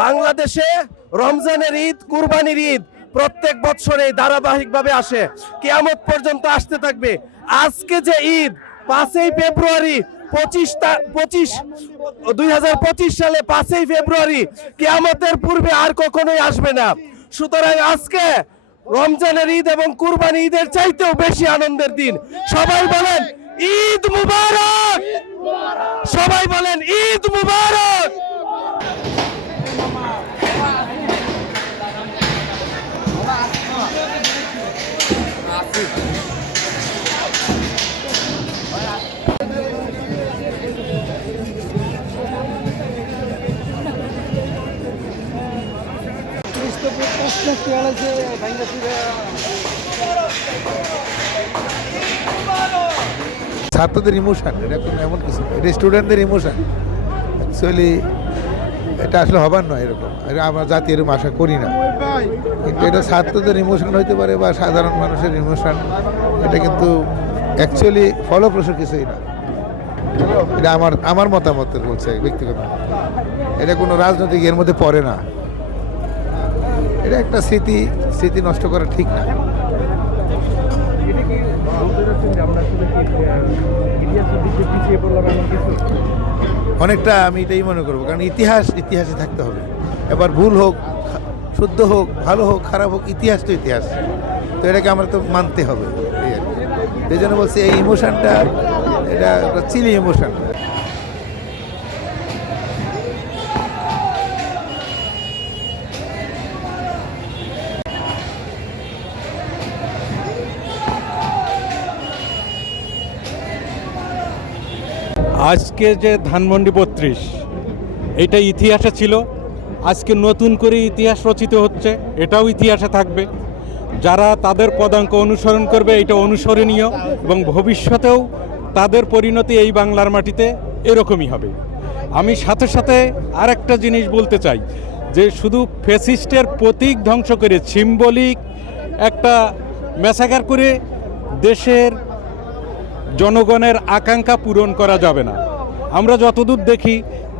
বাংলাদেশে রমজানের ঈদ, কুরবানির ঈদ প্রত্যেক বছরে ধারাবাহিকভাবে আসে। কেয়ামত পর্যন্ত আসতে থাকবে। আজকে যে ঈদ, পাঁচই ফেব্রুয়ারি পঁচিশ পঁচিশ, দুই সালে পাঁচই ফেব্রুয়ারি কিয়ামতের পূর্বে আর কখনোই আসবে না। সুতরাং আজকে রমজানের ঈদ এবং কুরবানি ঈদের চাইতেও বেশি আনন্দের দিন। সবাই বলেন, ঈদ মুবারক! সবাই বলেন, ঈদ মুবারক! ছাত্রদের ইমোশন এটা কোনো এমন কিছু এটা স্টুডেন্টদের ইমোশন অ্যাকচুয়ালি এটা আসলে হবার নয় এরকম। এটা আমরা জাতি এরকম আশা করি না। কিন্তু এটা ছাত্রদের ইমোশন হইতে পারে বা সাধারণ মানুষের ইমোশন এটা কিন্তু অ্যাকচুয়ালি ফলপ্রসূ কিছুই না। এটা আমার আমার মতামতের বলছে ব্যক্তিগত। এটা কোনো রাজনৈতিক এর মধ্যে পড়ে না। এটা একটা স্মৃতি স্মৃতি নষ্ট করা ঠিক না। অনেকটা আমি এটাই মনে করব, কারণ ইতিহাস, ইতিহাসে থাকতে হবে। এবার ভুল হোক শুদ্ধ হোক, ভালো হোক, খারাপ হোক, ইতিহাস তো ইতিহাস। তো এটাকে আমরা তো মানতে হবে, এই জন্য বলছি, এই ইমোশনটা এটা চিলি ইমোশন আজকে যে ধানমন্ডি বত্রিশ, এটা ইতিহাসে ছিল। আজকে নতুন করে ইতিহাস রচিত হচ্ছে, এটাও ইতিহাসে থাকবে। যারা তাদের পদাঙ্ক অনুসরণ করবে, এটা অনুসরণীয় এবং ভবিষ্যতেও তাদের পরিণতি এই বাংলার মাটিতে এরকমই হবে। আমি সাথে সাথে আরেকটা জিনিস বলতে চাই, যে শুধু ফেসিস্টের প্রতীক ধ্বংস করে, সিম্বলিক একটা মেসাকার করে দেশের জনগণের আকাঙ্ক্ষা পূরণ করা যাবে না। আমরা যতদূর দেখি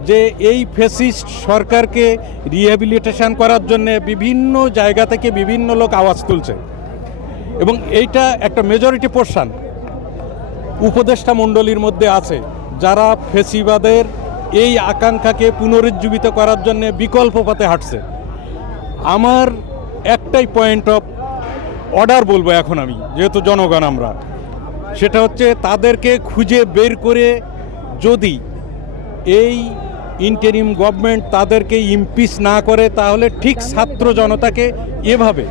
যে এই ফেসিস্ট সরকারকে রিহ্যাবিলিটেশন করার জন্য বিভিন্ন জায়গা থেকে বিভিন্ন লোক আওয়াজ তুলছে। এবং এইটা একটা মেজরিটি পোর্শন উপদেষ্টা মণ্ডলীর মধ্যে আছে, যারা ফেসিবাদের এই আকাঙ্ক্ষাকে পুনরুজ্জীবিত করার জন্য বিকল্প পথে হাঁটছে। আমার একটাই পয়েন্ট অফ অর্ডার বলব এখন আমি, যেহেতু জনগণ আমরা। সেটা হচ্ছে তাদেরকে খুঁজে বের করে যদি এই ইন্টারিম গভর্নমেন্ট তাদেরকে ইমপিস না করে, তাহলে ঠিক ছাত্র জনতাকে এভাবে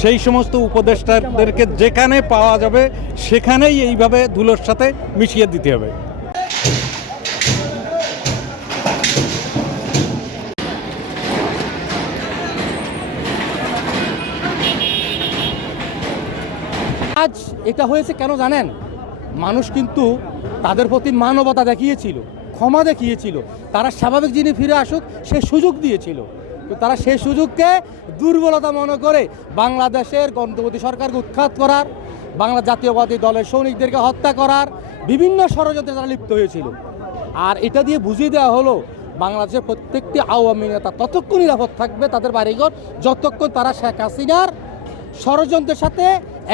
সেই সমস্ত উপদেষ্টাদেরকে যেখানে পাওয়া যাবে, সেখানেই এইভাবে ধুলোর সাথে মিশিয়ে দিতে হবে। আজ এটা হয়েছে কেন জানেন? মানুষ কিন্তু তাদের প্রতি মানবতা দেখিয়েছিল, ক্ষমা দেখিয়েছিল। তারা স্বাভাবিক যিনি ফিরে আসুক, সে সুযোগ দিয়েছিল। তো তারা সেই সুযোগকে দুর্বলতা মনে করে বাংলাদেশের গণতন্ত্রী সরকারকে উৎখাত করার, বাংলা জাতীয়বাদী দলের সৈনিকদেরকে হত্যা করার বিভিন্ন ষড়যন্ত্রে তারা লিপ্ত হয়েছিল। আর এটা দিয়ে বুঝিয়ে দেওয়া হলো, বাংলাদেশের প্রত্যেকটি আওয়ামী নেতা ততক্ষণ নিরাপদ থাকবে তাদের বাড়িঘর, যতক্ষণ তারা শেখ হাসিনার ষড়যন্ত্রের সাথে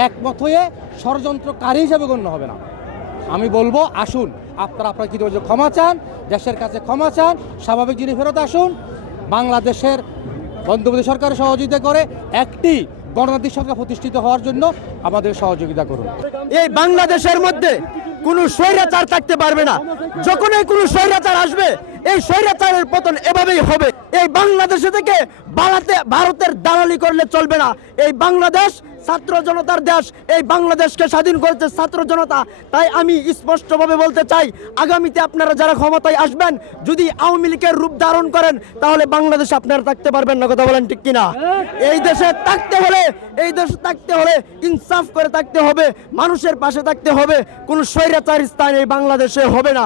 একমত হয়ে ষড়যন্ত্রকারী হিসাবে গণ্য হবে না। আমি বলব, আসুন, আপনারা আপনার কি ক্ষমা চান, দেশের কাছে ক্ষমা চান, স্বাভাবিক যিনি ফেরত আসুন। বাংলাদেশের বন্ধুবন্ধু সরকারের সহযোগিতা করে একটি গণতান্ত্রিক সরকার প্রতিষ্ঠিত হওয়ার জন্য আমাদের সহযোগিতা করুন। এই বাংলাদেশের মধ্যে কোনো স্বৈরাচার থাকতে পারবে না। যখনই কোনো স্বৈরাচার আসবে এই স্বৈরাচারের পতন এভাবেই হবে। এই বাংলাদেশে থেকে বাড়াতে ভারতের দালালি করলে চলবে না। এই বাংলাদেশ ছাত্র জনতার দেশ, এই বাংলাদেশকে স্বাধীন করেছে ছাত্র জনতা। তাই আমি স্পষ্টভাবে বলতে চাই, আগামীতে আপনারা যারা ক্ষমতায় আসবেন, যদি আওয়ামী লীগের রূপ ধারণ করেন, তাহলে বাংলাদেশে আপনারা থাকতে পারবেন না, কথা বলেন ঠিক কিনা? এই দেশে থাকতে হলে, এই দেশে থাকতে হলে ইনসাফ করে থাকতে হবে, মানুষের পাশে থাকতে হবে। কোনো স্বৈরাচার স্থান এই বাংলাদেশে হবে না।